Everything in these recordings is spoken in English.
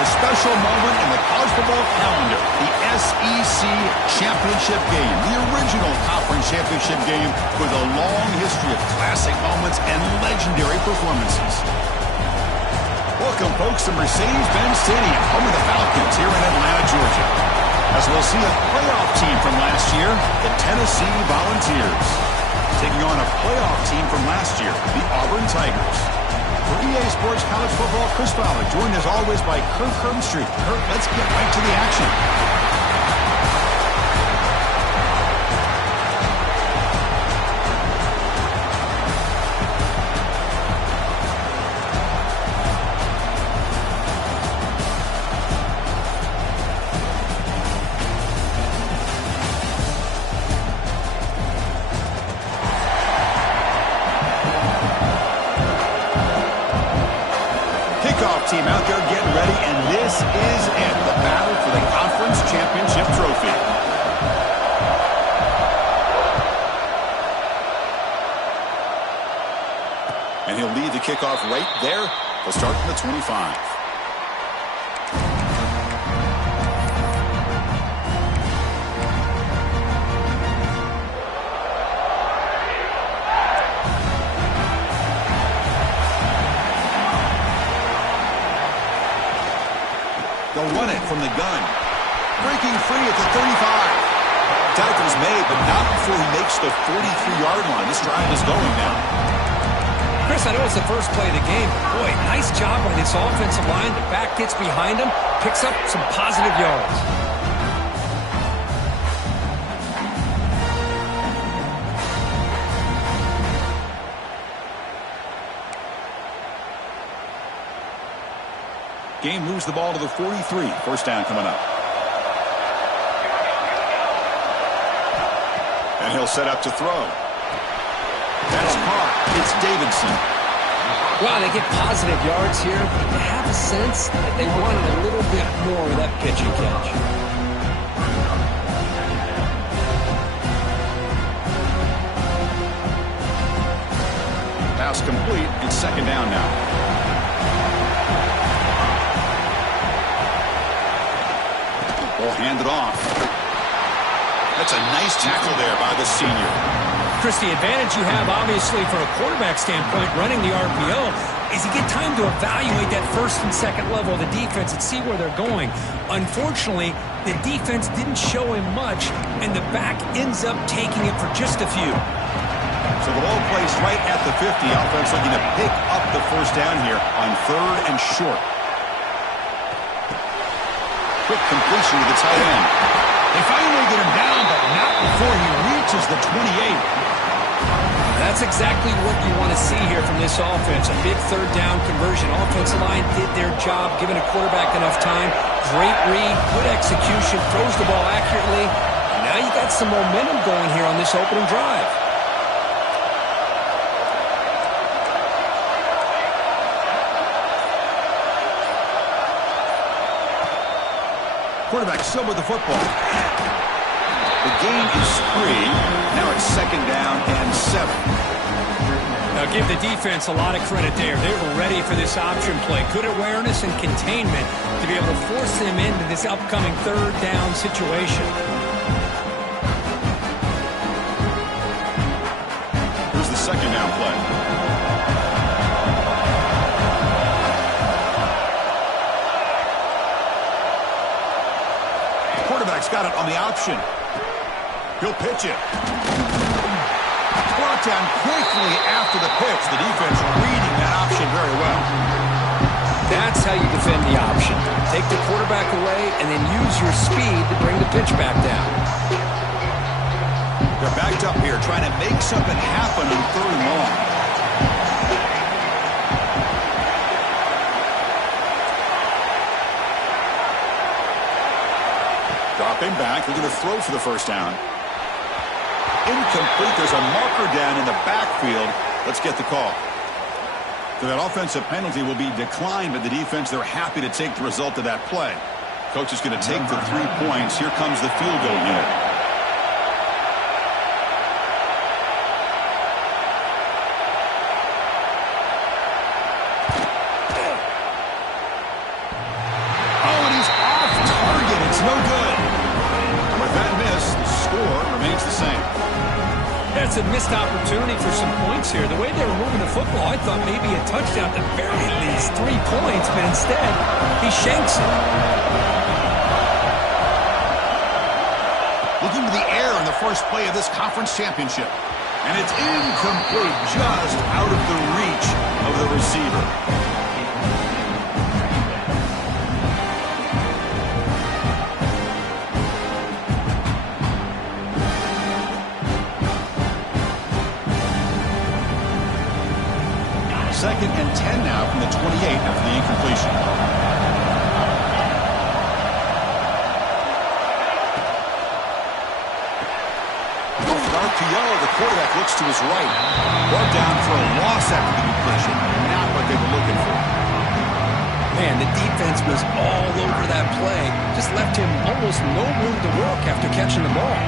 a special moment in the college football calendar, the SEC Championship game, the original conference championship game with a long history of classic moments and legendary performances. Welcome, folks, to Mercedes-Benz Stadium, home of the Falcons here in Atlanta, Georgia. As we'll see a playoff team from last year, the Tennessee Volunteers, taking on a playoff team from last year, the Auburn Tigers. For EA Sports College Football, Chris Fowler, joined as always by Kurt Herbstreit. Kurt, let's get right to the action. Team out there getting ready, and this is it, the battle for the conference championship trophy. And he'll lead the kickoff right there. They'll start from the 25. They'll run it from the gun. Breaking free at the 35. Tackle's made, but not before he makes the 43-yard line. This drive is going now. Chris, I know it's the first play of the game, but boy, nice job by this offensive line. The back gets behind him, picks up some positive yards. Game moves the ball to the 43. First down coming up. And he'll set up to throw. That's caught. It's Davidson. Wow, they get positive yards here. They have a sense that they wanted a little bit more of that pitch and catch. Pass complete. It's second down now. Ball handed off. That's a nice tackle there by the senior. Chris, the advantage you have, obviously, from a quarterback standpoint, running the RPO, is you get time to evaluate that first and second level of the defense and see where they're going. Unfortunately, the defense didn't show him much, and the back ends up taking it for just a few. So the ball plays right at the 50. Offense looking to pick up the first down here on third and short. Quick completion to the tight end. They finally get him down, but not before he reaches the 28. That's exactly what you want to see here from this offense. A big third down conversion. Offensive line did their job, giving a quarterback enough time. Great read, good execution, throws the ball accurately. And now you got some momentum going here on this opening drive. Quarterback still with the football. The gain is 3. Now it's second down and 7. Now give the defense a lot of credit there. They were ready for this option play. Good awareness and containment to be able to force them into this upcoming third down situation. Here's the second down play. Quarterback's got it on the option. He'll pitch it. Brought down quickly after the pitch. The defense reading that option very well. That's how you defend the option. Take the quarterback away and then use your speed to bring the pitch back down. They're backed up here trying to make something happen on third and long. Dropping back, looking to throw for the first down. Incomplete. There's a marker down in the backfield. Let's get the call. So that offensive penalty will be declined by the defense. They're happy to take the result of that play. Coach is going to take the 3 points. Here comes the field goal unit. It's no good. And with that miss, the score remains the same. That's a missed opportunity for some points here. The way they were moving the football, I thought maybe a touchdown, at the very least 3 points, but instead, he shanks it. Looking to the air in the first play of this conference championship. And it's incomplete, just out of the reach of the receiver. Second and 10 now from the 28 after the incompletion. RPO, the quarterback looks to his right. Brought down for a loss after the completion. Not what they were looking for. Man, the defense was all over that play. Just left him almost no room to work after catching the ball.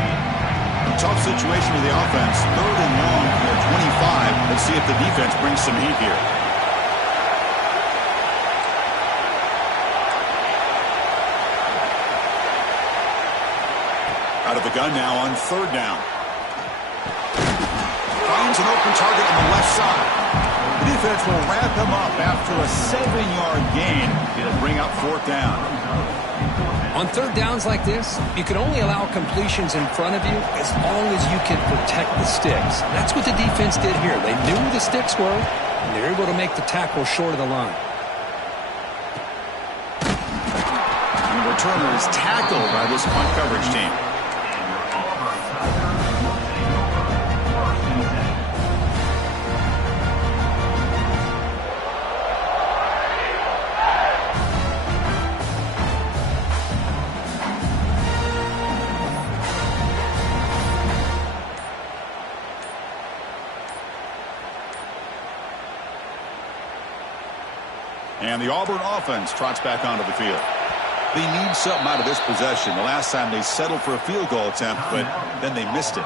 Tough situation with the offense. 3rd and long from their 25. Let's see if the defense brings some heat here. Out of the gun now on 3rd down. Finds an open target on the left side. The defense will wrap him up after a 7-yard gain. It'll bring up 4th down. On 3rd downs like this, you can only allow completions in front of you as long as you can protect the sticks. That's what the defense did here. They knew the sticks were, and they were able to make the tackle short of the line. And the returner is tackled by this punt coverage team. And the Auburn offense trots back onto the field. They need something out of this possession. The last time they settled for a field goal attempt, but then they missed it.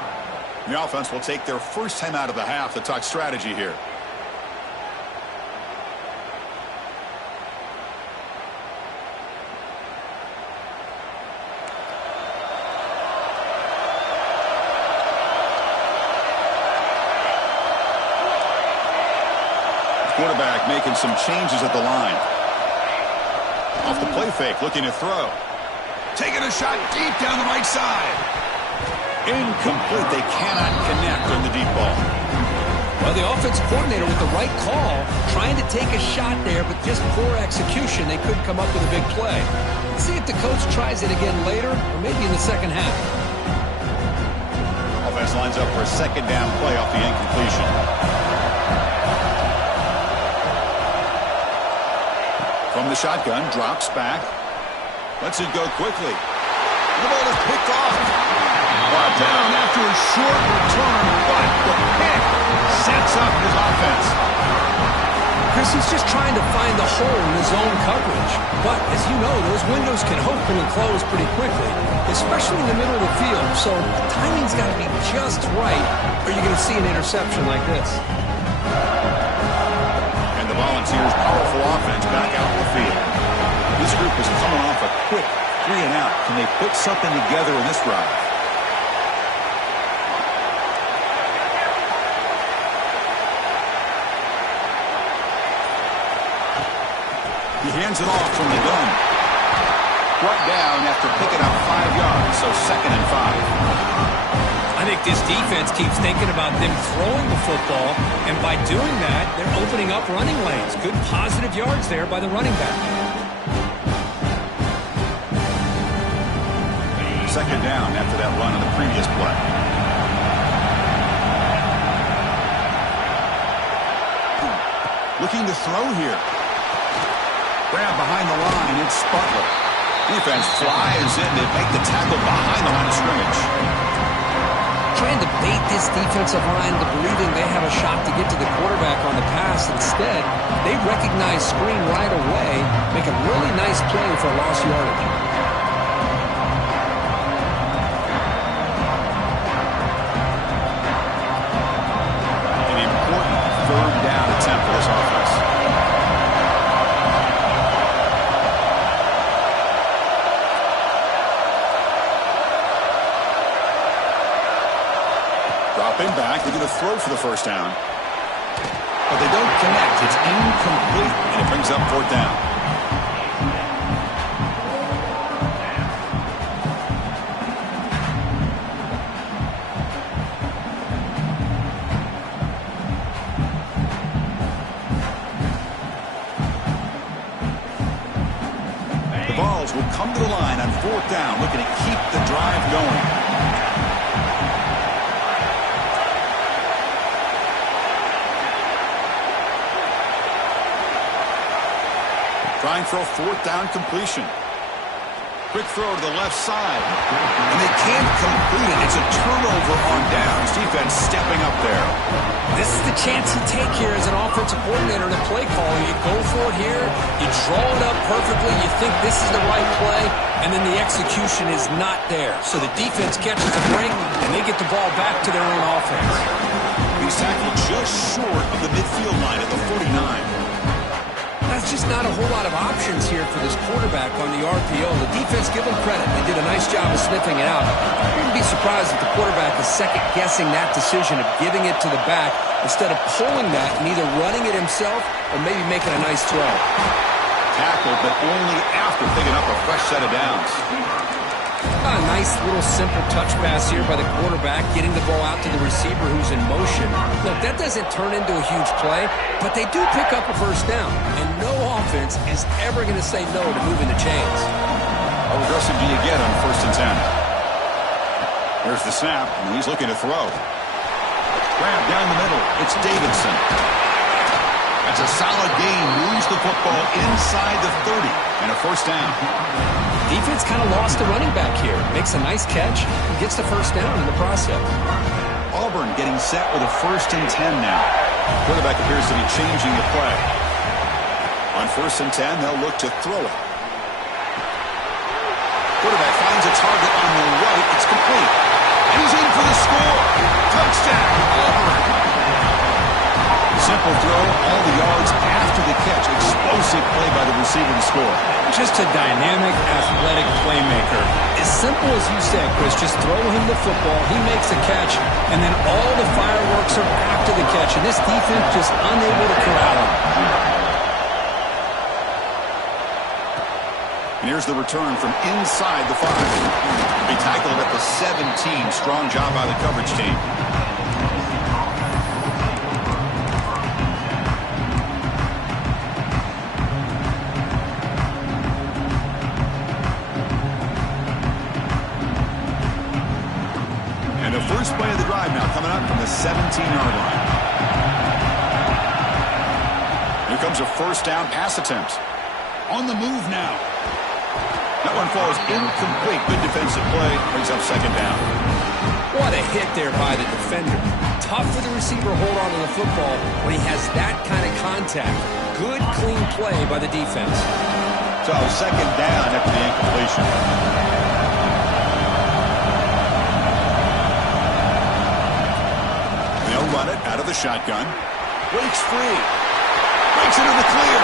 And the offense will take their first time out of the half to talk strategy here. Quarterback making some changes at the line. Off the play fake, looking to throw. Taking a shot deep down the right side. Incomplete. They cannot connect on the deep ball. Well, the offensive coordinator with the right call, trying to take a shot there, but just poor execution. They couldn't come up with a big play. Let's see if the coach tries it again later, or maybe in the second half. Offense lines up for a 2nd down play off the incompletion. From the shotgun, drops back. Lets it go quickly. The ball is picked off. Brought down after a short return, but the pick sets up his offense. Chris, he's just trying to find the hole in his own coverage. But, as you know, those windows can open and close pretty quickly, especially in the middle of the field. So the timing's got to be just right, or you're going to see an interception like this. Volunteers' powerful offense back out in the field. This group is coming off a quick 3-and-out. Can they put something together in this drive? He hands it off from the gun. Brought down after picking up 5 yards, so 2nd and 5. I think this defense keeps thinking about them throwing the football, and by doing that, they're opening up running lanes. Good positive yards there by the running back. 2nd down after that run on the previous play. Looking to throw here. Grab behind the line, it's Butler. Defense flies in to make the tackle behind the line of scrimmage. Trying to bait this defensive line to believing they have a shot to get to the quarterback on the pass. Instead, they recognize screen right away, make a really nice play for lost yardage. An important 3rd down attempt for this offense. Stepping back, they're going to throw for the first down. But they don't connect. It's incomplete, and it brings up fourth down. The Vols will come to the line on fourth down, looking to keep the drive going. Trying for a fourth down completion. Quick throw to the left side. And they can't complete it. It's a turnover on downs. Defense stepping up there. This is the chance you take here as an offensive coordinator and a play caller. You go for it here. You draw it up perfectly. You think this is the right play. And then the execution is not there. So the defense catches a break, and they get the ball back to their own offense. He's tackled just short of the midfield line at the 49. That's just not a whole lot of options here for this quarterback on the RPO. The defense, give them credit. They did a nice job of sniffing it out. I wouldn't be surprised if the quarterback is second-guessing that decision of giving it to the back instead of pulling that and either running it himself or maybe making a nice throw. Tackled, but only after picking up a fresh set of downs. A nice little simple touch pass here by the quarterback, getting the ball out to the receiver who's in motion. Look, that doesn't turn into a huge play, but they do pick up a first down, and no offense is ever going to say no to moving the chains. How aggressive do you get on 1st and 10? There's the snap, and he's looking to throw. Grab down the middle. It's Davidson. That's a solid gain. Moves the football inside the 30, and a first down. Defense kind of lost the running back here. Makes a nice catch and gets the first down in the process. Auburn getting set with a 1st and 10 now. Quarterback appears to be changing the play. On 1st and 10, they'll look to throw it. Quarterback finds a target on the right. It's complete. And he's in for the score. Touchdown, Auburn. Simple throw, all the yards after the catch. Explosive play by the receiver to score. Just a dynamic, athletic playmaker. As simple as you said, Chris, just throw him the football, he makes a catch, and then all the fireworks are after the catch, and this defense just unable to corral him. And here's the return from inside the 5. They tackled at the 17. Strong job by the coverage team. First play of the drive now coming up from the 17-yard line. Here comes a first down pass attempt. On the move now. That one falls incomplete. Good defensive play. Brings up second down. What a hit there by the defender. Tough for the receiver to hold on to the football when he has that kind of contact. Good, clean play by the defense. So second down after the incompletion. Run it out of the shotgun. Breaks free. Breaks into the clear.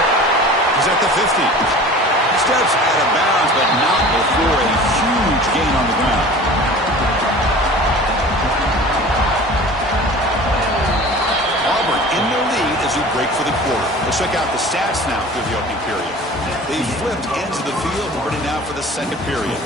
He's at the 50. Steps out of bounds, but not before a huge gain on the ground. Auburn in their lead as we break for the quarter. Let's check out the stats now through the opening period. They flipped into the field, ready now for the second period.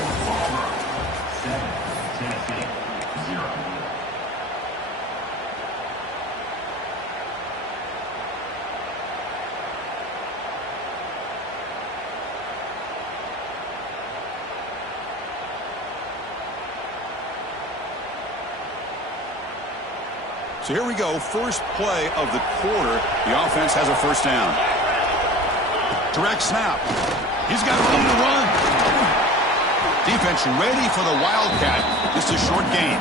So here we go, first play of the quarter. The offense has a first down. Direct snap. He's got room to run. Defense ready for the Wildcat. Just a short gain.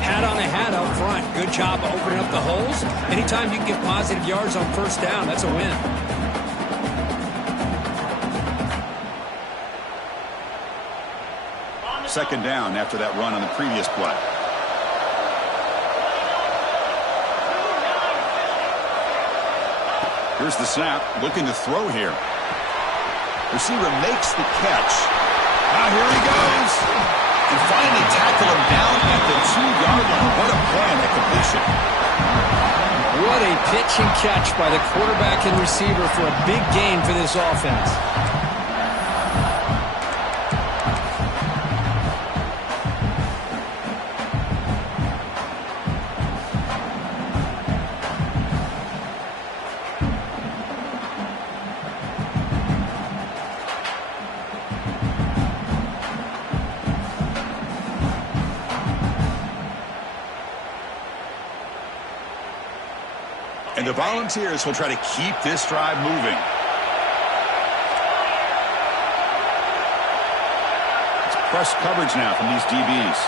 Hat on a hat up front. Good job of opening up the holes. Anytime you can get positive yards on first down, that's a win. Second down after that run on the previous play. Here's the snap, looking to throw here. Receiver makes the catch. Now here he goes. And finally tackle him down at the 2-yard line. What a play on that completion. What a pitch and catch by the quarterback and receiver for a big gain for this offense. And the Volunteers will try to keep this drive moving. It's press coverage now from these DBs.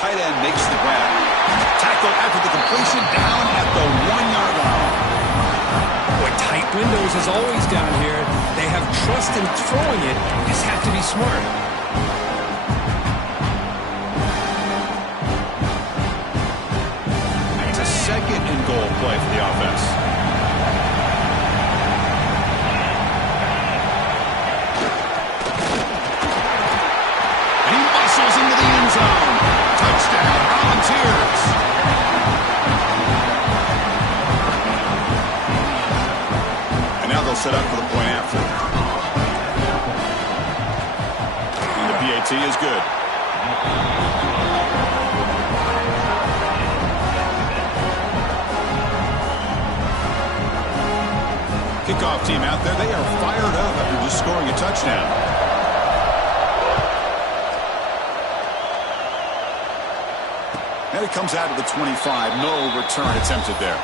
Tight end makes the grab. Tackle after the completion down at the 1-yard line. Boy, tight windows as always down here. They have trust in throwing it. Just have to be smart. Second and goal play for the offense. And he bustles into the end zone. Touchdown, Volunteers. And now they'll set up for the point after. And the PAT is good. Kickoff team out there. They are fired up after just scoring a touchdown. And it comes out of the 25. No return attempted there.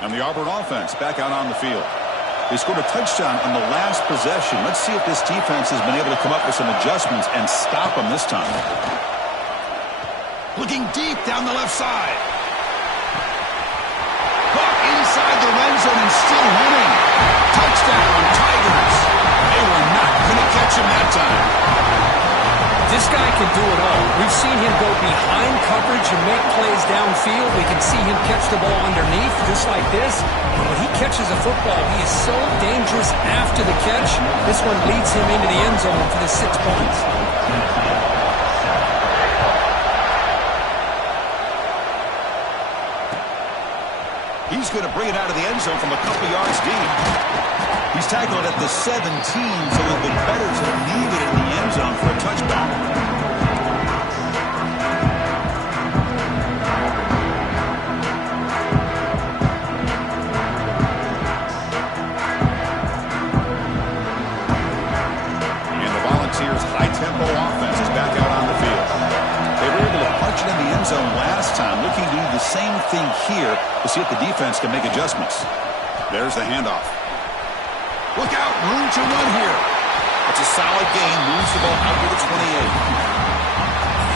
And the Auburn offense back out on the field. They scored a touchdown on the last possession. Let's see if this defense has been able to come up with some adjustments and stop them this time. Looking deep down the left side. Caught inside the red zone and still winning. Touchdown, Tigers. They were not going to catch him that time. This guy can do it all. We've seen him go behind coverage and make plays downfield. We can see him catch the ball underneath just like this. And when he catches a football, he is so dangerous after the catch. This one leads him into the end zone for the 6 points. He's going to bring it out of the end zone from a couple yards deep. He's tackled at the 17, so it would be better to leave it in the end zone for a touchback. And the Volunteers' high-tempo offense is back out on the field. They were able to punch it in the end zone last time, looking to do the same thing here to see if the defense can make adjustments. There's the handoff. Look out, room to run here. It's a solid gain, moves the ball out to the 28.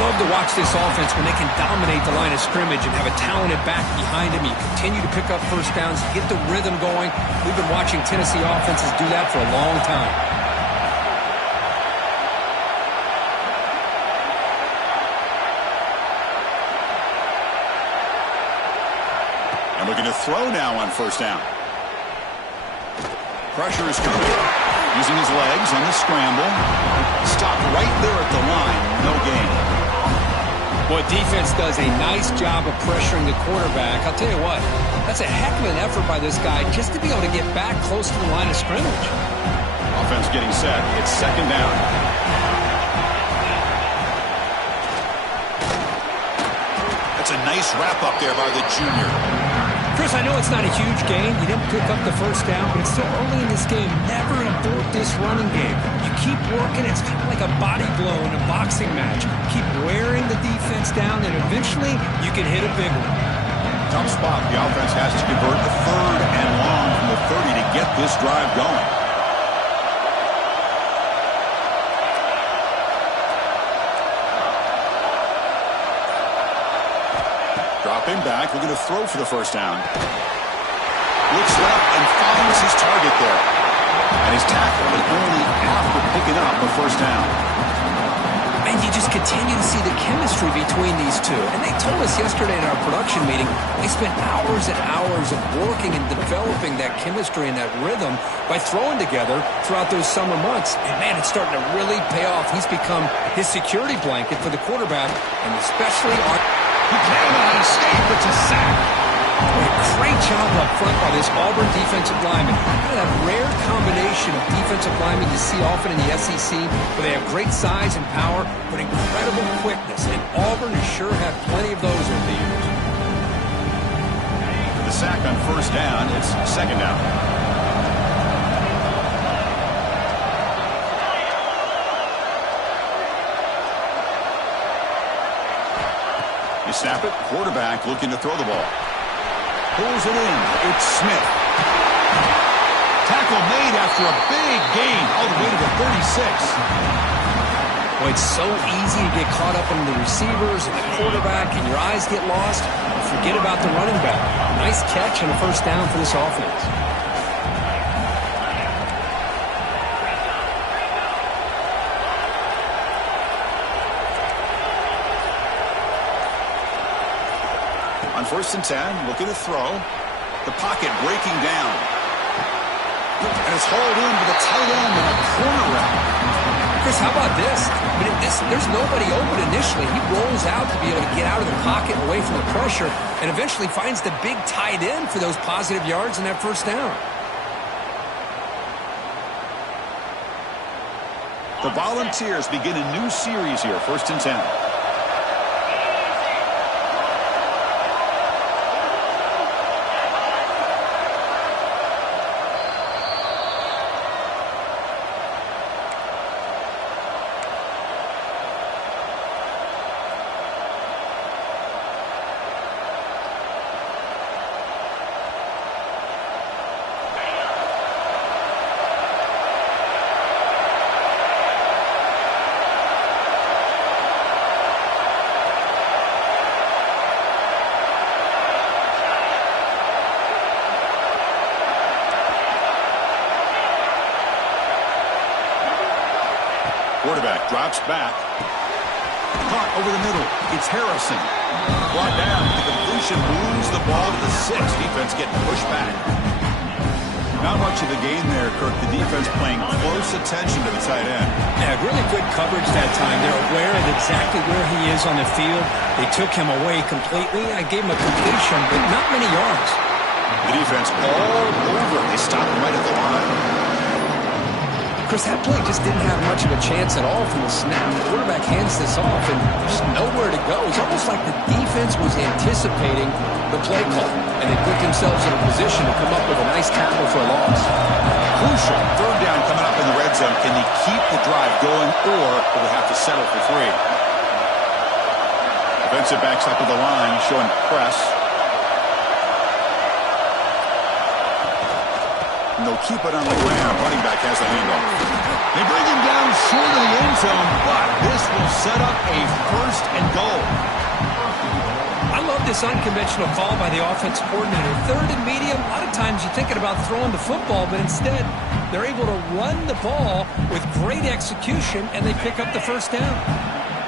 Love to watch this offense when they can dominate the line of scrimmage and have a talented back behind them. You continue to pick up first downs, get the rhythm going. We've been watching Tennessee offenses do that for a long time. And looking to throw now on first down. Pressure is coming. Using his legs on the scramble. Stopped right there at the line. No gain. Boy, defense does a nice job of pressuring the quarterback. I'll tell you what, that's a heck of an effort by this guy just to be able to get back close to the line of scrimmage. Offense getting set. It's second down. That's a nice wrap up there by the junior. Chris, I know it's not a huge gain. You didn't pick up the first down, but it's still early in this game. Never abort this running game. You keep working. It's kind of like a body blow in a boxing match. Keep wearing the defense down, and eventually you can hit a big one. Tough spot. The offense has to convert the third and long from the 30 to get this drive going. Dropping back, we're going to throw for the first down. Looks left and finds his target there. And his tackle is only after picking up a first down. And you just continue to see the chemistry between these two. And they told us yesterday in our production meeting, they spent hours and hours of working and developing that chemistry and that rhythm by throwing together throughout those summer months. And, man, it's starting to really pay off. He's become his security blanket for the quarterback, and especially on... He can't escape. It's a sack. What a great job up front by this Auburn defensive lineman. Kind of that rare combination of defensive linemen you see often in the SEC, where they have great size and power, but incredible quickness. And Auburn has sure had plenty of those over the years. The sack on first down. It's second down. You snap it. Quarterback looking to throw the ball. Pulls it in. It's Smith. Tackle made after a big gain all the way to the 36. Boy, it's so easy to get caught up in the receivers and the quarterback, and your eyes get lost. Forget about the running back. Nice catch and a first down for this offense. On first and 10, looking to throw. The pocket breaking down. And it's hauled in with a tight end and a corner route. Chris, how about this? I mean, there's nobody open initially. He rolls out to be able to get out of the pocket away from the pressure and eventually finds the big tight end for those positive yards and that first down. The Volunteers begin a new series here, first and 10. Quarterback drops back. Caught over the middle. It's Harrison. Brought down. The completion moves the ball to the 6. Defense getting pushed back. Not much of a gain there, Kirk. The defense paying close attention to the tight end. Yeah, really good coverage that time. They're aware of exactly where he is on the field. They took him away completely. I gave him a completion, but not many yards. The defense all over. They stop him right at the line. Chris, that play just didn't have much of a chance at all from the snap. The quarterback hands this off, and there's nowhere to go. It's almost like the defense was anticipating the play call, and they put themselves in a position to come up with a nice tackle for a loss. Crucial. Third down coming up in the red zone. Can he keep the drive going, or will he have to settle for 3? Defensive backs up to the line, showing press. And they'll keep it on the ground. Running back has the handoff. They bring him down short of the end zone, but this will set up a first and goal. I love this unconventional call by the offensive coordinator. Third and medium, a lot of times you're thinking about throwing the football, but instead they're able to run the ball with great execution, and they pick up the first down.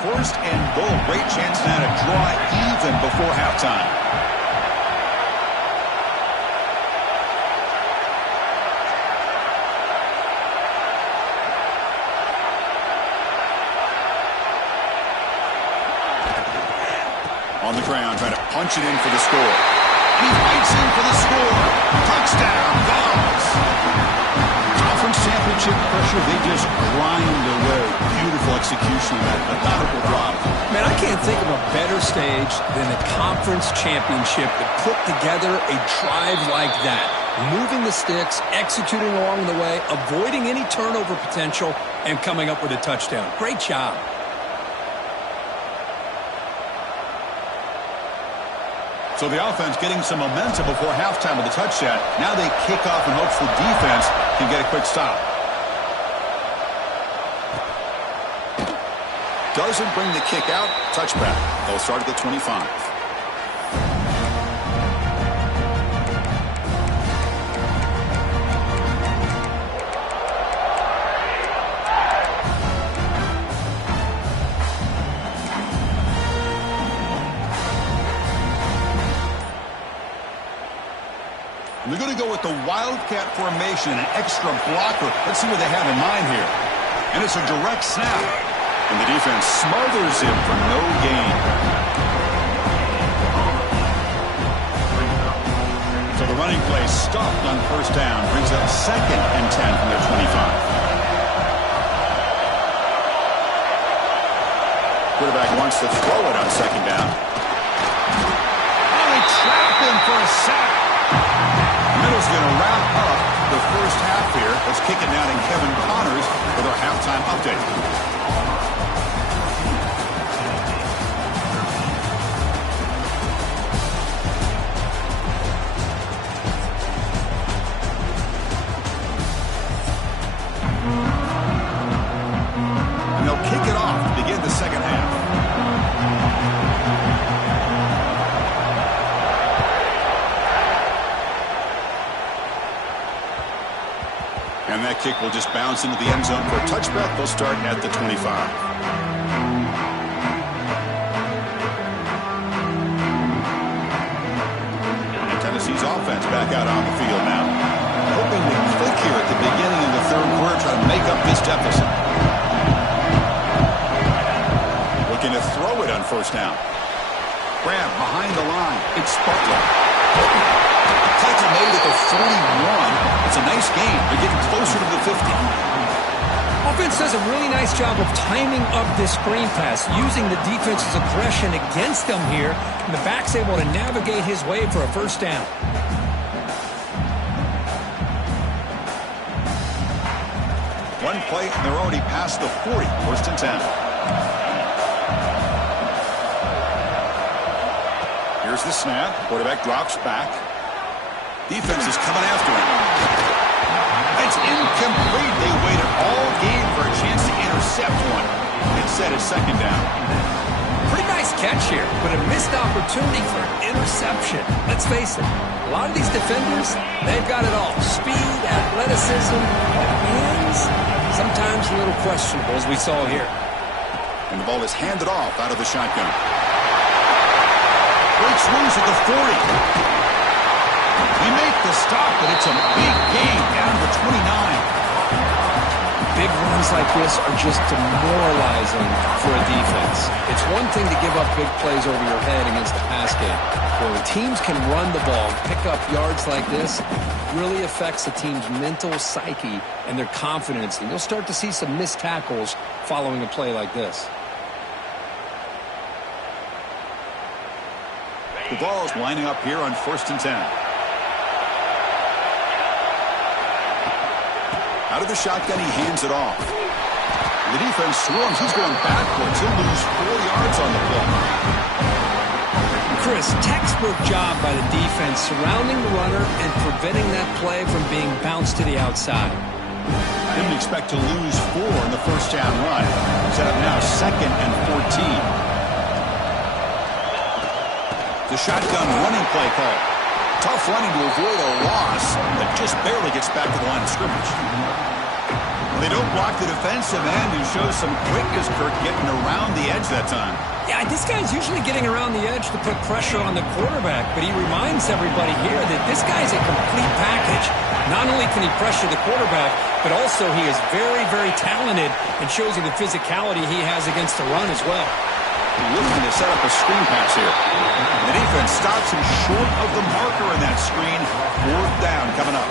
First and goal. Great chance now to draw even before halftime. On the ground, trying to punch it in for the score. He fights in for the score. Touchdown, Vols. Conference championship pressure, they just grind away. Beautiful execution of that methodical drive. Man, I can't think of a better stage than the conference championship to put together a drive like that. Moving the sticks, executing along the way, avoiding any turnover potential, and coming up with a touchdown. Great job. So the offense getting some momentum before halftime with a touchdown. Now they kick off in hopes the defense can get a quick stop. Doesn't bring the kick out. Touchback. They'll start at the 25. And they're going to go with the Wildcat formation and an extra blocker. Let's see what they have in mind here. And it's a direct snap. And the defense smothers him for no gain. So the running play stopped on first down. Brings up 2nd and 10 from their 25. Quarterback wants to throw it on 2nd down. Oh, they trapped him for a sack. Middle's going to wrap up the first half here. Let's kick it down to Kevin Connors with our halftime update. And they'll kick it off to begin the second half. And that kick will just bounce into the end zone for a touchback. They'll start at the 25. And Tennessee's offense back out on the field now. Hoping to click here at the beginning of the third quarter, try to make up this deficit. Looking to throw it on first down. Grab behind the line. It's Butler. Tackle made at the 41. It's a nice game. They're getting closer to the 50. Offense does a really nice job of timing up this screen pass, using the defense's aggression against them here, and the back's able to navigate his way for a first down. One play, and they're already past the 40. First and 10. Here's the snap. Quarterback drops back. Defense is coming after him. It's incomplete. They waited all game for a chance to intercept one. Instead, it's 2nd down. Pretty nice catch here, but a missed opportunity for an interception. Let's face it, a lot of these defenders, they've got it all. Speed, athleticism, hands, sometimes a little questionable, as we saw here. And the ball is handed off out of the shotgun. Breaks loose at the 40. They make the stop, but it's a big gain down to 29. Big runs like this are just demoralizing for a defense. It's one thing to give up big plays over your head against the pass game. But when teams can run the ball, pick up yards like this, it really affects the team's mental psyche and their confidence. And you'll start to see some missed tackles following a play like this. The ball is lining up here on 1st and 10. Out of the shotgun, he hands it off. The defense swarms. He's going backwards. He'll lose 4 yards on the play. Chris, textbook job by the defense surrounding the runner and preventing that play from being bounced to the outside. Didn't expect to lose 4 in the first down run. Set up now 2nd and 14. The shotgun running play call. Tough running to avoid a loss that just barely gets back to the line of scrimmage. They don't block the defensive end and show some quickness, Kirk, getting around the edge that time. Yeah, this guy's usually getting around the edge to put pressure on the quarterback, but he reminds everybody here that this guy's a complete package. Not only can he pressure the quarterback, but also he is very, very talented and shows you the physicality he has against the run as well. Looking to set up a screen pass here. The defense stops him short of the marker in that screen. 4th down coming up.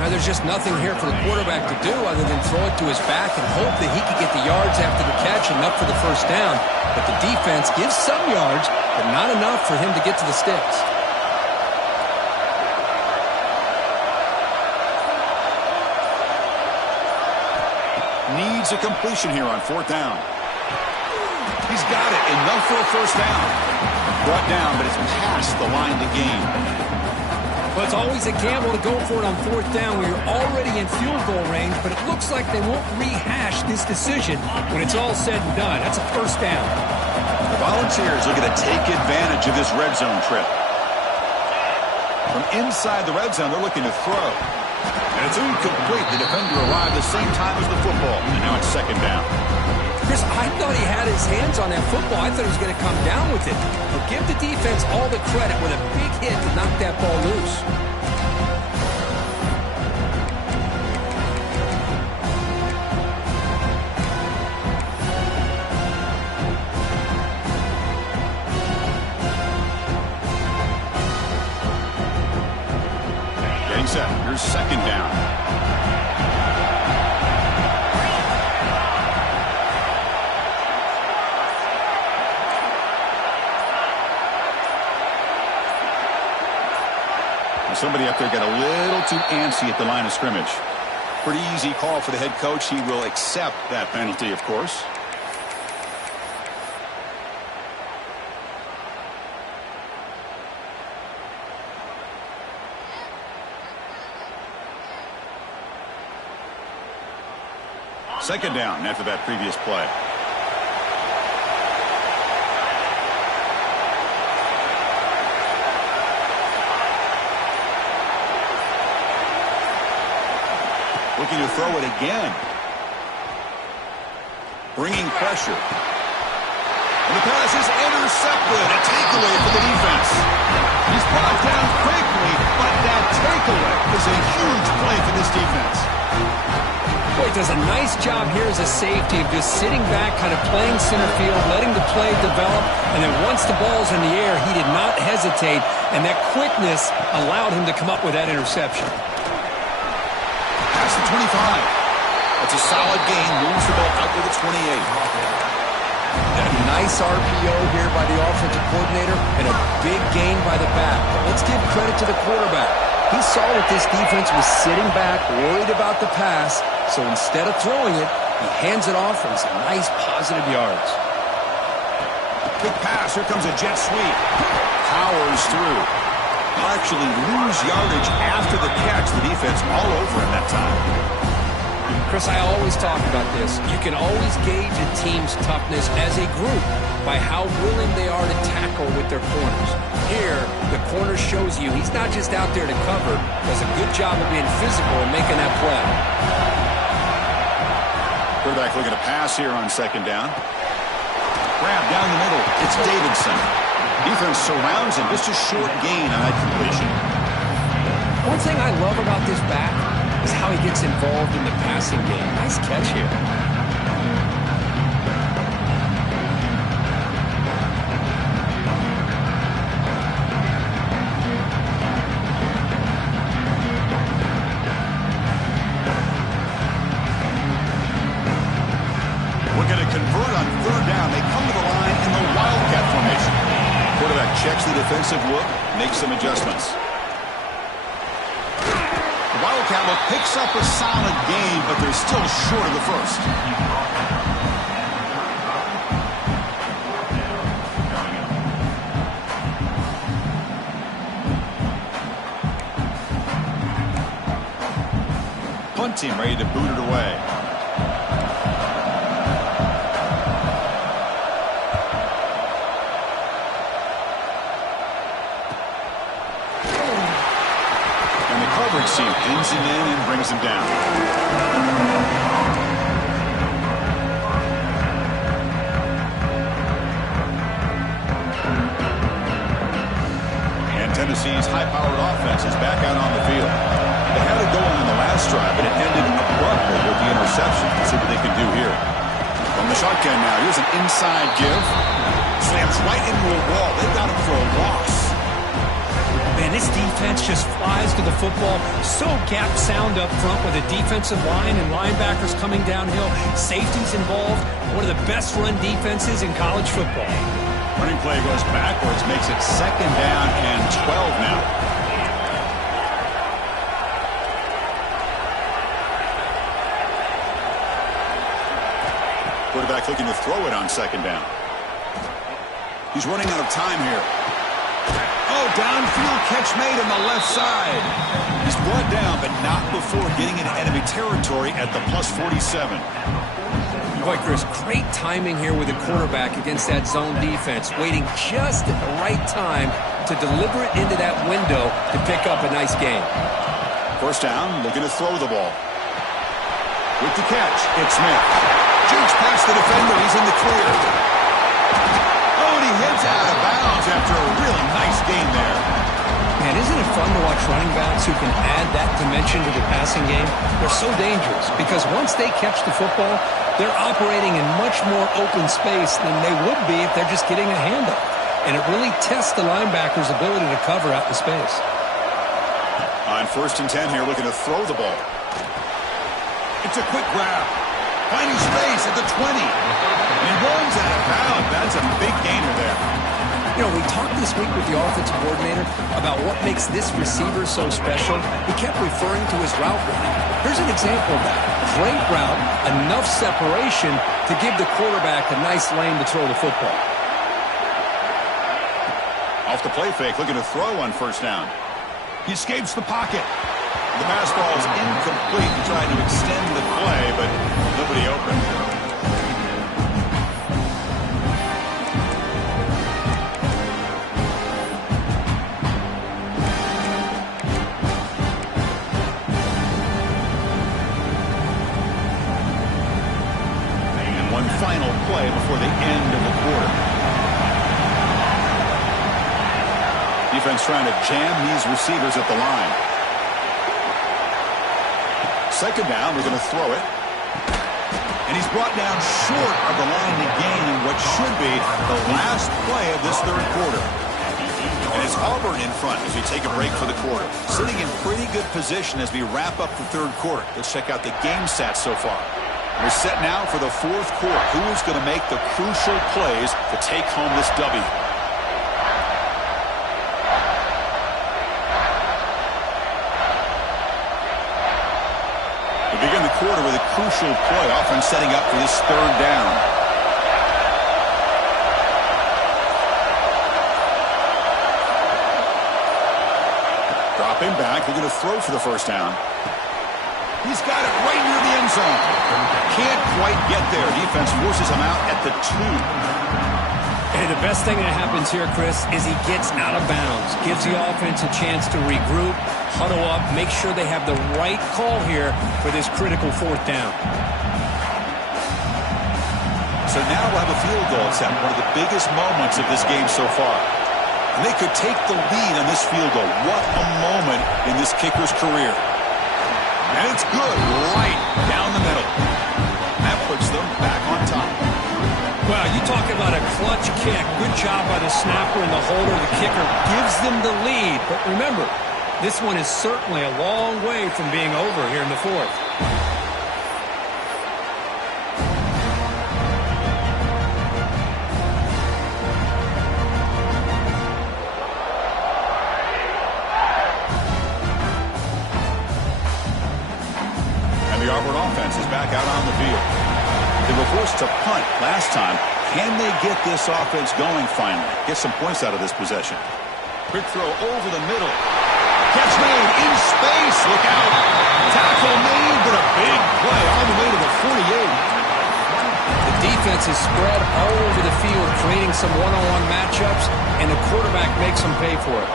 Now there's just nothing here for the quarterback to do other than throw it to his back and hope that he can get the yards after the catch enough for the first down. But the defense gives some yards, but not enough for him to get to the sticks. Needs a completion here on 4th down. He's got it. Enough for a first down. Brought down, but it's past the line to gain. Well, it's always a gamble to go for it on 4th down when you're already in field goal range, but it looks like they won't rehash this decision when it's all said and done. That's a first down. The Volunteers looking to take advantage of this red zone trip. From inside the red zone, they're looking to throw. And it's incomplete. The defender arrived the same time as the football, and now it's 2nd down. Chris, I thought he had his hands on that football. I thought he was going to come down with it. But give the defense all the credit with a big hit to knock that ball loose. Getting set. Here's second down. Somebody up there got a little too antsy at the line of scrimmage. Pretty easy call for the head coach. He will accept that penalty, of course. Second down after that previous play. Looking to throw it again. Bringing pressure. And the pass is intercepted. A takeaway for the defense. He's brought down quickly, but that takeaway is a huge play for this defense. Boy, he does a nice job here as a safety of just sitting back, kind of playing center field, letting the play develop, and then once the ball's in the air, he did not hesitate, and that quickness allowed him to come up with that interception. Past the 25. That's a solid gain. Moves the ball out to the 28. A nice RPO here by the offensive coordinator and a big gain by the back. But let's give credit to the quarterback. He saw that this defense was sitting back, worried about the pass, so instead of throwing it, he hands it off and some nice positive yards. Big pass. Here comes a jet sweep. Powers through. Actually lose yardage after the catch. The defense all over him that time. Chris, I always talk about this. You can always gauge a team's toughness as a group by how willing they are to tackle with their corners. Here, the corner shows you he's not just out there to cover, does a good job of being physical and making that play. Quarterback looking to pass here on second down. Grab down the middle. It's Davidson. Defense surrounds him. Just a short gain on that completion. One thing I love about this back is how he gets involved in the passing game. Nice catch here. We're going to convert on third down. They come to the line in the Wildcat formation. Quarterback checks the defensive look, makes some adjustments. The Wildcat look picks up a solid gain, but they're still short of the first. Punt team ready to boot it away. Team pins him in and brings him down. And Tennessee's high-powered offense is back out on the field. They had it going on the last drive, but it ended abruptly with the interception. Let's see what they can do here. From the shotgun now, here's an inside give. Slams right into a wall. They've got him for a loss. Man, this defense just flies to the football. So gap sound up front with a defensive line and linebackers coming downhill. Safeties involved. One of the best run defenses in college football. Running play goes backwards, makes it second down and 12 now. Quarterback looking to throw it on second down. He's running out of time here. Oh, downfield catch made on the left side. He's brought down, but not before getting into enemy territory at the plus 47. Boy, Chris, great timing here with the quarterback against that zone defense, waiting just at the right time to deliver it into that window to pick up a nice gain. First down, looking to throw the ball. With the catch, it's Smith. Jukes past the defender. He's in the clear. Oh, and he heads out of bounds after a really nice gain there. Man, isn't it fun to watch running backs who can add that dimension to the passing game? They're so dangerous because once they catch the football, they're operating in much more open space than they would be if they're just getting a handoff. And it really tests the linebacker's ability to cover out the space. On 1st and 10 here, looking to throw the ball. It's a quick grab. Finding space at the 20. And runs out of bounds. That's a big gainer there. You know, we talked this week with the offensive coordinator about what makes this receiver so special. He kept referring to his route running. Here's an example of that. Great route, enough separation to give the quarterback a nice lane to throw the football. Off the play fake, looking to throw on 1st down. He escapes the pocket. The pass ball is incomplete. He tried to extend the play, but nobody open. Final play before the end of the quarter. Defense trying to jam these receivers at the line. 2nd down, we're going to throw it. And he's brought down short of the line to gain what should be the last play of this 3rd quarter. And it's Auburn in front as we take a break for the quarter. Sitting in pretty good position as we wrap up the 3rd quarter. Let's check out the game stats so far. We're set now for the 4th quarter. Who is going to make the crucial plays to take home this W? We begin the quarter with a crucial play, often setting up for this 3rd down. Dropping back, they're going to throw for the 1st down. He's got it right near the end zone. Can't quite get there. Defense forces him out at the 2. And the best thing that happens here, Chris, is he gets out of bounds. Gives the offense a chance to regroup, huddle up, make sure they have the right call here for this critical 4th down. So now we'll have a field goal attempt, one of the biggest moments of this game so far. And they could take the lead on this field goal. What a moment in this kicker's career. And it's good, right down the middle. That puts them back on top. Well, you talk about a clutch kick. Good job by the snapper and the holder. The kicker gives them the lead. But remember, this one is certainly a long way from being over here in the 4th. The Auburn offense is back out on the field. They were forced to punt last time. Can they get this offense going finally? Get some points out of this possession. Quick throw over the middle. Catch made in space. Look out. Tackle made, but a big play on the way to the 48. The defense is spread all over the field, creating some one-on-one matchups, and the quarterback makes them pay for it.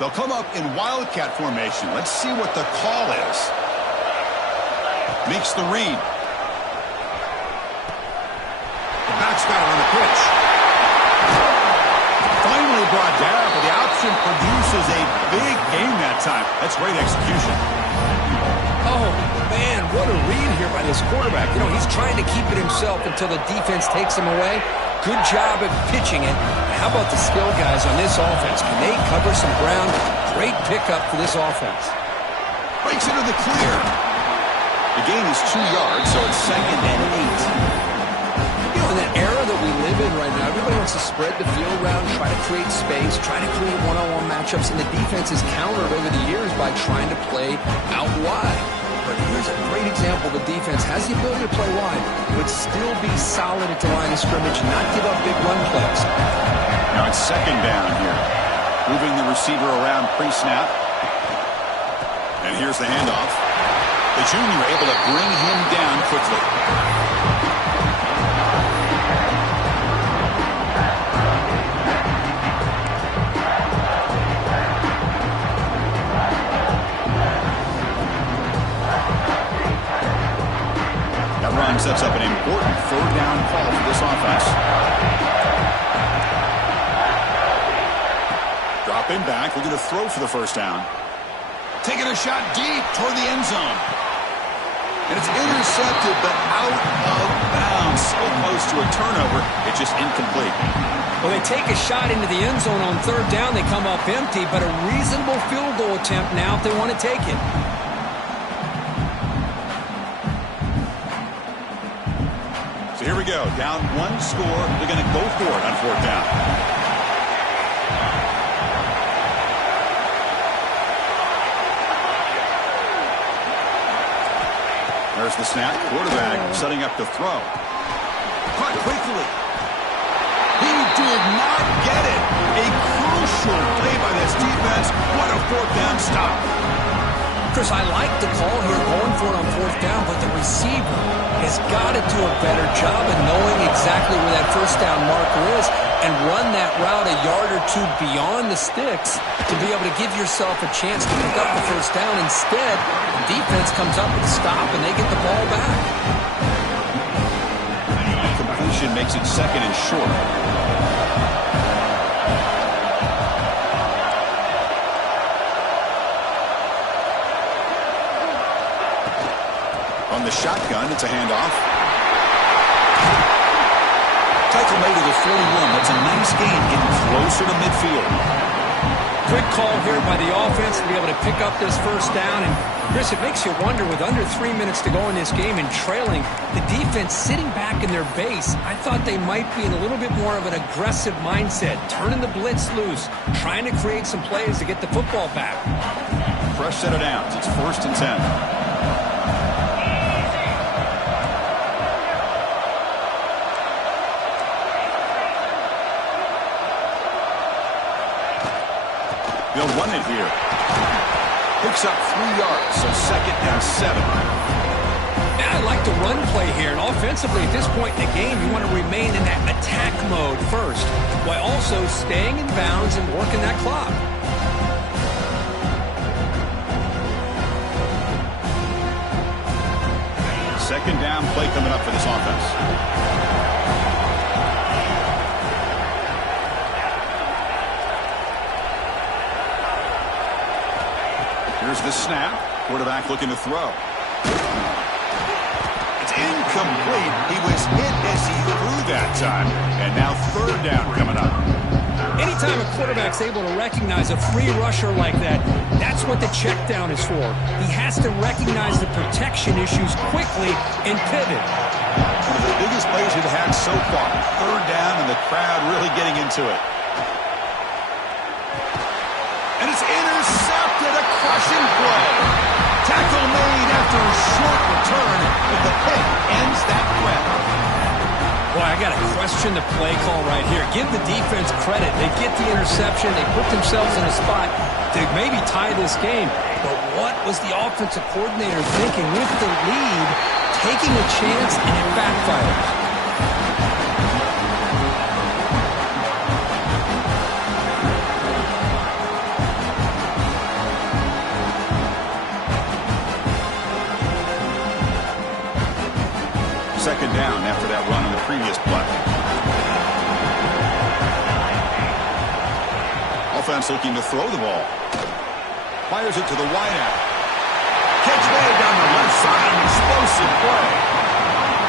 They'll come up in wildcat formation. Let's see what the call is. Makes the read. The back's got it on the pitch. Finally brought down, but the option produces a big game that time. That's great execution. Oh, man, what a read here by this quarterback. You know, he's trying to keep it himself until the defense takes him away. Good job at pitching it. How about the skill guys on this offense? Can they cover some ground? Great pickup for this offense. Breaks into the clear. The gain is 2 yards, so it's 2nd and 8. You know, in that era that we live in right now, everybody wants to spread the field around, try to create space, try to create one-on-one matchups, and the defense is countered over the years by trying to play out wide. But here's a great example. The defense has the ability to play wide, but still be solid at the line of scrimmage and not give up big run plays. Now it's 2nd down here. Moving the receiver around pre-snap. And here's the handoff. The junior able to bring him down quickly. sets up an important third down call for this offense. Dropping back, looking to throw for the first down. Taking a shot deep toward the end zone. And it's intercepted, but out of bounds. So close to a turnover, it's just incomplete. Well, they take a shot into the end zone on third down. They come up empty, but a reasonable field goal attempt now if they want to take it. So here we go. Down one score. They're going to go for it on fourth down. There's the snap. Quarterback setting up to throw. Caught quickly. He did not get it. A crucial play by this defense. What a fourth down stop. Chris, I like the call here going for it on fourth down, but the receiver has got to do a better job of knowing exactly where that first down marker is and run that route a yard or two beyond the sticks to be able to give yourself a chance to pick up the first down. Instead, the defense comes up with a stop and they get the ball back. Completion makes it second and short. On the shotgun, it's a handoff. Tackle made to the 41. That's a nice gain, getting closer to midfield. Good call here by the offense to be able to pick up this first down. And, Chris, it makes you wonder, with under 3 minutes to go in this game and trailing, the defense sitting back in their base, I thought they might be in a little bit more of an aggressive mindset, turning the blitz loose, trying to create some plays to get the football back. Fresh set of downs. It's 1st and 10. They'll run it here. Picks up 3 yards, so 2nd and 7. Yeah, I like the run play here. And offensively, at this point in the game, you want to remain in that attack mode first, while also staying in bounds and working that clock. Second down play coming up for this offense. Here's the snap. Quarterback looking to throw. It's incomplete. He was hit as he threw that time. And now third down coming up. Anytime a quarterback's able to recognize a free rusher like that, that's what the check down is for. He has to recognize the protection issues quickly and pivot. One of the biggest plays we've had so far. Third down and the crowd really getting into it. And it's intercepted, a crushing play. Tackle made after a short return, but the pick ends that threat. Boy, I got to question the play call right here. Give the defense credit. They get the interception. They put themselves in a spot to maybe tie this game. But what was the offensive coordinator thinking with the lead, taking a chance, and it backfires? Second down after that run on the previous play. Offense looking to throw the ball. Fires it to the wideout. Catch made down the left side. An explosive play.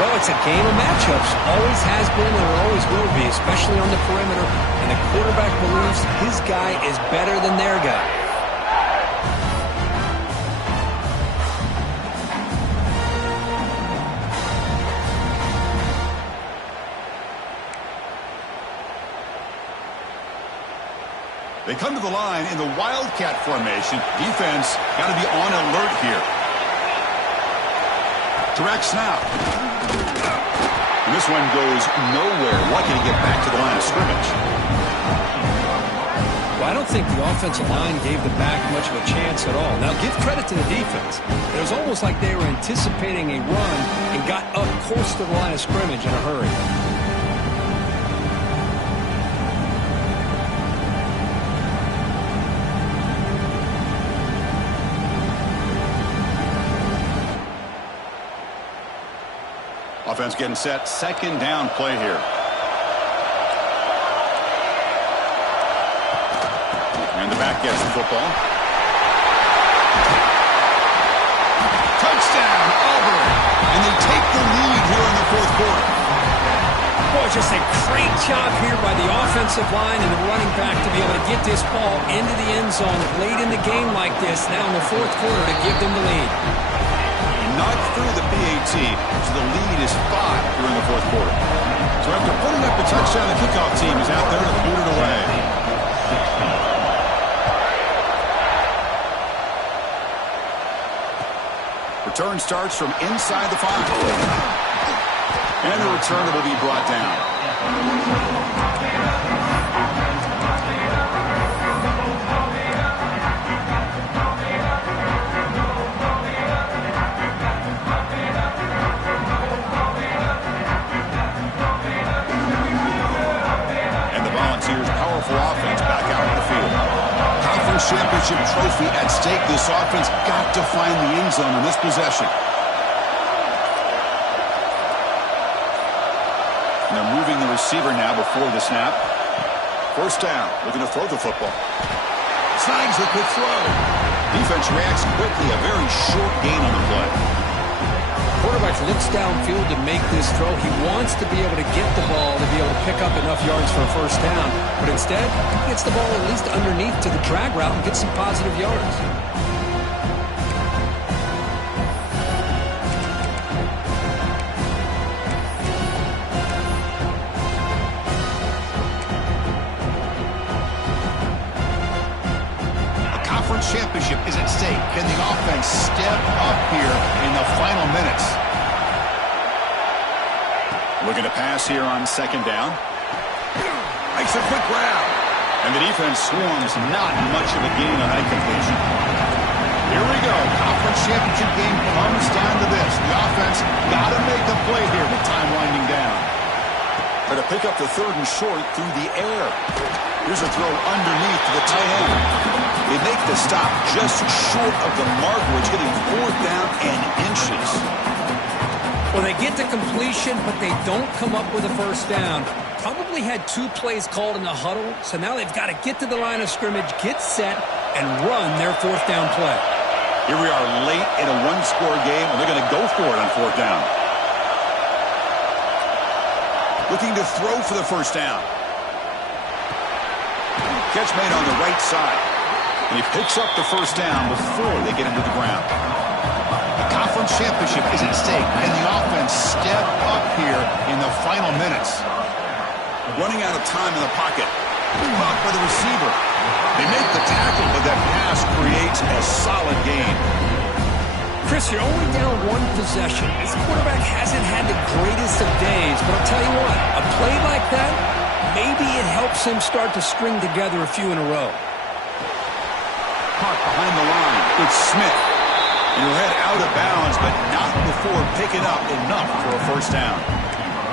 Well, it's a game of matchups. Always has been and it always will be, especially on the perimeter. And the quarterback believes his guy is better than their guy. They come to the line in the Wildcat formation. Defense got to be on alert here. Direct snap. And this one goes nowhere. Lucky to get back to the line of scrimmage. Well, I don't think the offensive line gave the back much of a chance at all. Now, give credit to the defense. It was almost like they were anticipating a run and got up close to the line of scrimmage in a hurry. Offense getting set. Second down play here. And the back gets the football. Touchdown, Auburn. And they take the lead here in the fourth quarter. Boy, just a great job here by the offensive line and the running back to be able to get this ball into the end zone late in the game like this, now in the fourth quarter, to give them the lead. Not through the PAT, so the lead is 5 here in the fourth quarter. So after putting up the touchdown, the kickoff team is out there to boot it away. Return starts from inside the 5. And the return will be brought down. Powerful offense back out on the field. Conference championship trophy at stake. This offense got to find the end zone in this possession. And they're moving the receiver now before the snap. First down, looking to throw the football. Snags the quick throw. Defense reacts quickly. A very short gain on the play. Quarterback looks downfield to make this throw. He wants to be able to get the ball to be able to pick up enough yards for a first down. But instead, he gets the ball at least underneath to the drag route and gets some positive yards. Championship is at stake. Can the offense step up here in the final minutes? Looking to pass here on second down. Makes a quick grab. And the defense swarms. Not much of a gain on that completion. Here we go. Conference championship game comes down to this. The offense got to make a play here with time winding down. Try to pick up the third and short through the air. Here's a throw underneath to the tight end. They make the stop just short of the mark where it's getting fourth down and inches. Well, they get to completion, but they don't come up with a first down. Probably had 2 plays called in the huddle, so now they've got to get to the line of scrimmage, get set, and run their fourth down play. Here we are late in a one-score game, and they're going to go for it on fourth down. Looking to throw for the first down. Catch made on the right side. And he picks up the first down before they get him to the ground. The conference championship is at stake. Can the offense step up here in the final minutes? Running out of time in the pocket. Caught by the receiver. They make the tackle, but that pass creates a solid gain. Chris, you're only down 1 possession. This quarterback hasn't had the greatest of days, but I'll tell you what, a play like that, maybe it helps him start to string together a few in a row. Caught behind the line. It's Smith. And he'll head out of bounds, but not before picking up enough for a first down.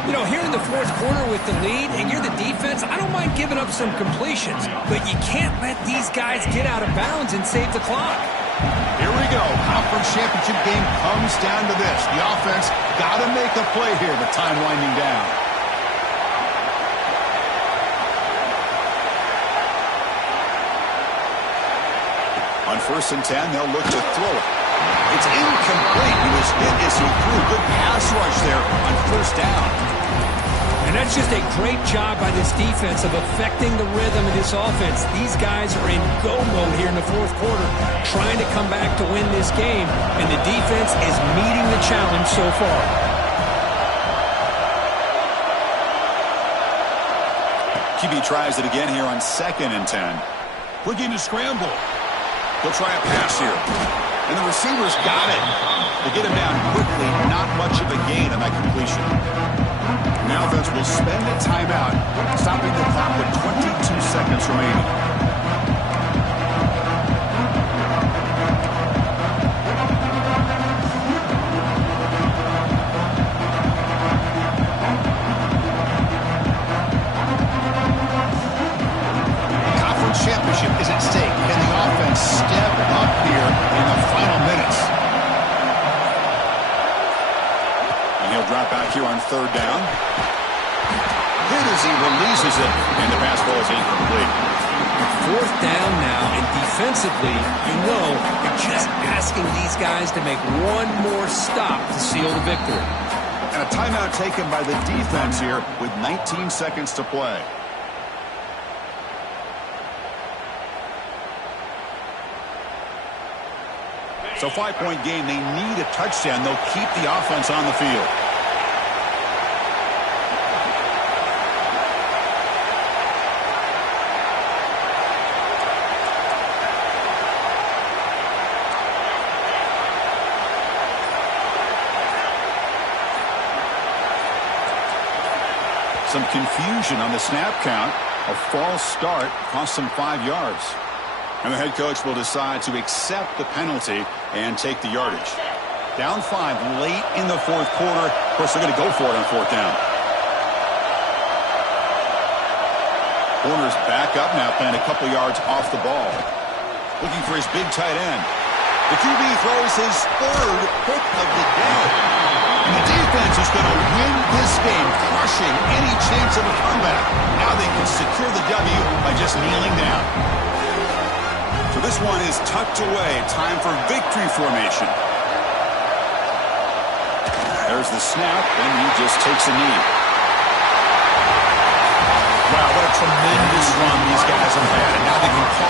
You know, here in the fourth quarter with the lead, and you're the defense, I don't mind giving up some completions, but you can't let these guys get out of bounds and save the clock. Here we go. Conference championship game comes down to this. The offense got to make a play here with time winding down. On 1st and 10, they'll look to throw it. It's incomplete. He was hit as he threw. Good pass rush there on first down. And that's just a great job by this defense of affecting the rhythm of this offense. These guys are in go mode here in the fourth quarter, trying to come back to win this game, and the defense is meeting the challenge so far. QB tries it again here on 2nd and 10. Looking to scramble. He'll try a pass here. And the receivers got it. They get him down quickly. Not much of a gain on that completion. The offense will spend a timeout, stopping the clock with 22 seconds remaining. Championship is at stake. Can the offense step up here in the final minutes? And he'll drop back back here on third down. Hit as he releases it, and the pass ball is incomplete. Fourth down now, and defensively, you're just asking these guys to make one more stop to seal the victory. And a timeout taken by the defense here with 19 seconds to play. So 5-point game, they need a touchdown. They'll keep the offense on the field. Some confusion on the snap count. A false start cost them 5 yards. And the head coach will decide to accept the penalty and take the yardage. Down 5 late in the fourth quarter. Of course, they're going to go for it on fourth down. Warner's back up now, playing a couple yards off the ball. Looking for his big tight end. The QB throws his third pick of the day. And the defense is going to win this game, crushing any chance of a comeback. Now they can secure the W by just kneeling down. So this one is tucked away. Time for victory formation. There's the snap, and he just takes a knee. Wow, what a tremendous run these guys have had. And now they can call